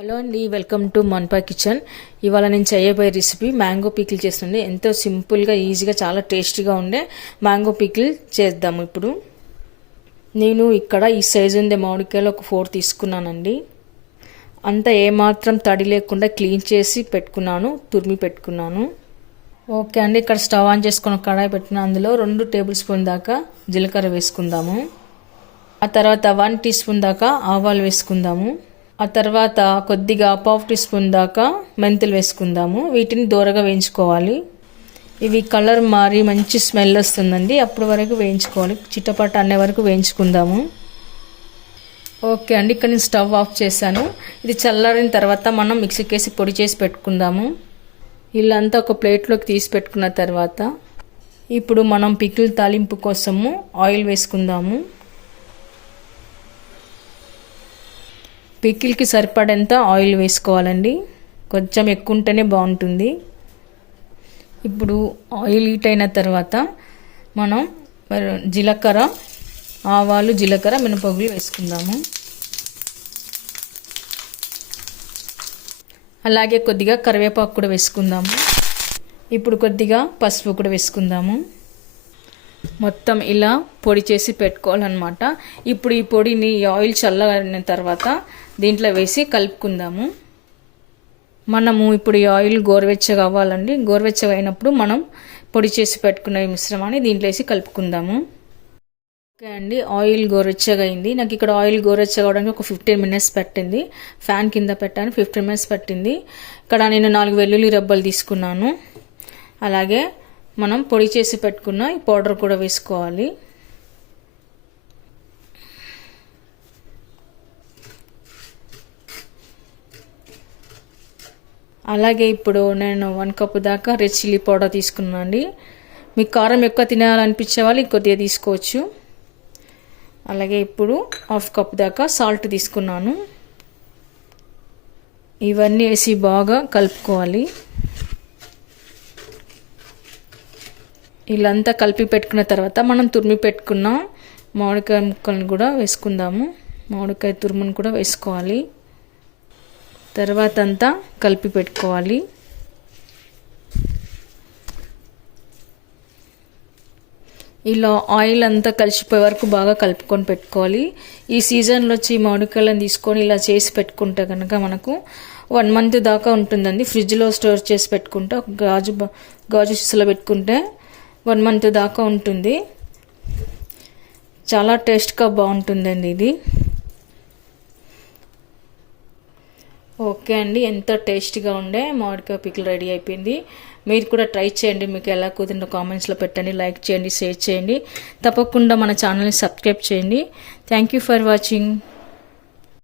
Hello అండి, welcome to Monpa kitchen. ఇవాళ నేను చేయబోయే రెసిపీ మ్యాంగో పికిల్ చేస్తుంది. ఎంతో సింపుల్గా ఈజీగా చాలా టేస్టీగా ఉండే మ్యాంగో పికిల్ చేద్దాము. ఇప్పుడు నేను ఇక్కడ ఈ సైజు ఉండే మామిడికాయలు ఒక 4 తీసుకున్నానండి. అంతా ఏమాత్రం తడి లేకుండా క్లీన్ చేసి పెట్టుకున్నాను, తురిమి పెట్టుకున్నాను. ఓకే అండి, ఇక్కడ స్టవ్ ఆన్ చేసుకుని కడాయి పెట్టిన అందులో 2 టేబుల్ స్పూన్ దాకా జీలకర్ర వేసుకుందాము. ఆ తర్వాత 1 టీ స్పూన్ దాకా ఆవాలు వేసుకుందాము. ఆ తర్వాత కొద్దిగా 1/2 టీ స్పూన్ దాకా మెంతులు వేసుకుందాము. వీటిని దూరగా వేయించుకోవాలి. ఇవి కలర్ మారి మంచి స్మెల్ వస్తుందండి, అప్పటి వరకు వేయించుకోవాలి. చిట్టపట్ట అనే వరకు వేయించుకుందాము. ఓకే అండి, ఇక్కడ నేను స్టవ్ ఆఫ్ చేశాను. ఇది చల్లారిన తర్వాత మనం మిక్సీకి వేసి పొడి చేసి పెట్టుకుందాము. ఇల్లంతా ఒక ప్లేట్లోకి తీసి పెట్టుకున్న తర్వాత ఇప్పుడు మనం పికిల్ తాలింపు కోసము ఆయిల్ వేసుకుందాము. పికిల్కి సరిపడేంత ఆయిల్ వేసుకోవాలండి, కొంచెం ఎక్కువ ఉంటేనే బాగుంటుంది. ఇప్పుడు ఆయిల్ హీట్ అయిన తర్వాత మనం జీలకర్ర, ఆవాలు, జీలకర్ర, మినపగుళ్ళు వేసుకుందాము. అలాగే కొద్దిగా కరివేపాకు కూడా వేసుకుందాము. ఇప్పుడు కొద్దిగా పసుపు కూడా వేసుకుందాము. మొత్తం ఇలా పొడి చేసి పెట్టుకోవాలన్నమాట. ఇప్పుడు ఈ పొడిని ఆయిల్ చల్లగిన తర్వాత దీంట్లో వేసి కలుపుకుందాము. మనము ఇప్పుడు ఈ ఆయిల్ గోరువెచ్చగా అవ్వాలండి. గోరువెచ్చగా అయినప్పుడు మనం పొడి చేసి పెట్టుకున్న ఈ మిశ్రమాన్ని దీంట్లో వేసి కలుపుకుందాము. ఓకే అండి, ఆయిల్ గోరువెచ్చగా అయింది. నాకు ఇక్కడ ఆయిల్ గోరువెచ్చగా అవడానికి ఒక 15 మినిట్స్ పట్టింది. ఫ్యాన్ కింద పెట్టాను, 15 మినిట్స్ పట్టింది. ఇక్కడ నేను 4 వెల్లుల్లి రెబ్బలు తీసుకున్నాను. అలాగే మనం పొడి చేసి పెట్టుకున్న ఈ పౌడర్ కూడా వేసుకోవాలి. అలాగే ఇప్పుడు నేను 1 కప్పు దాకా రెడ్ చిల్లీ పౌడర్ తీసుకున్నాను అండి. మీకు కారం ఎక్కువ తినాలనిపించే వాళ్ళు కొద్దిగా తీసుకోవచ్చు. అలాగే ఇప్పుడు 1/2 కప్పు దాకా సాల్ట్ తీసుకున్నాను. ఇవన్నీ వేసి బాగా కలుపుకోవాలి. ఇలాంతా కలిపి పెట్టుకున్న తర్వాత మనం తురిమి పెట్టుకున్న మామిడికాయ ముక్కలను కూడా వేసుకుందాము. మామిడికాయ తురుమును కూడా వేసుకోవాలి. తర్వాత అంతా కలిపి పెట్టుకోవాలి. ఇలా ఆయిల్ అంతా కలిసిపోయే వరకు బాగా కలుపుకొని పెట్టుకోవాలి. ఈ సీజన్లో వచ్చి మామిడికాయలను తీసుకొని ఇలా చేసి పెట్టుకుంటే కనుక మనకు 1 మంత్ దాకా ఉంటుందండి. ఫ్రిడ్జ్లో స్టోర్ చేసి పెట్టుకుంటే గాజు సీసాలో పెట్టుకుంటే 1 మంత్ దాకా ఉంటుంది. చాలా టేస్ట్గా బాగుంటుందండి ఇది. ఓకే అండి, ఎంతో టేస్టీగా ఉండే మామిడికాయ పికిల్ రెడీ అయిపోయింది. మీరు కూడా ట్రై చేయండి. మీకు ఎలా కుదిరిన కామెంట్స్లో పెట్టండి, లైక్ చేయండి, షేర్ చేయండి. తప్పకుండా మన ఛానల్ని సబ్స్క్రైబ్ చేయండి. Thank you for watching.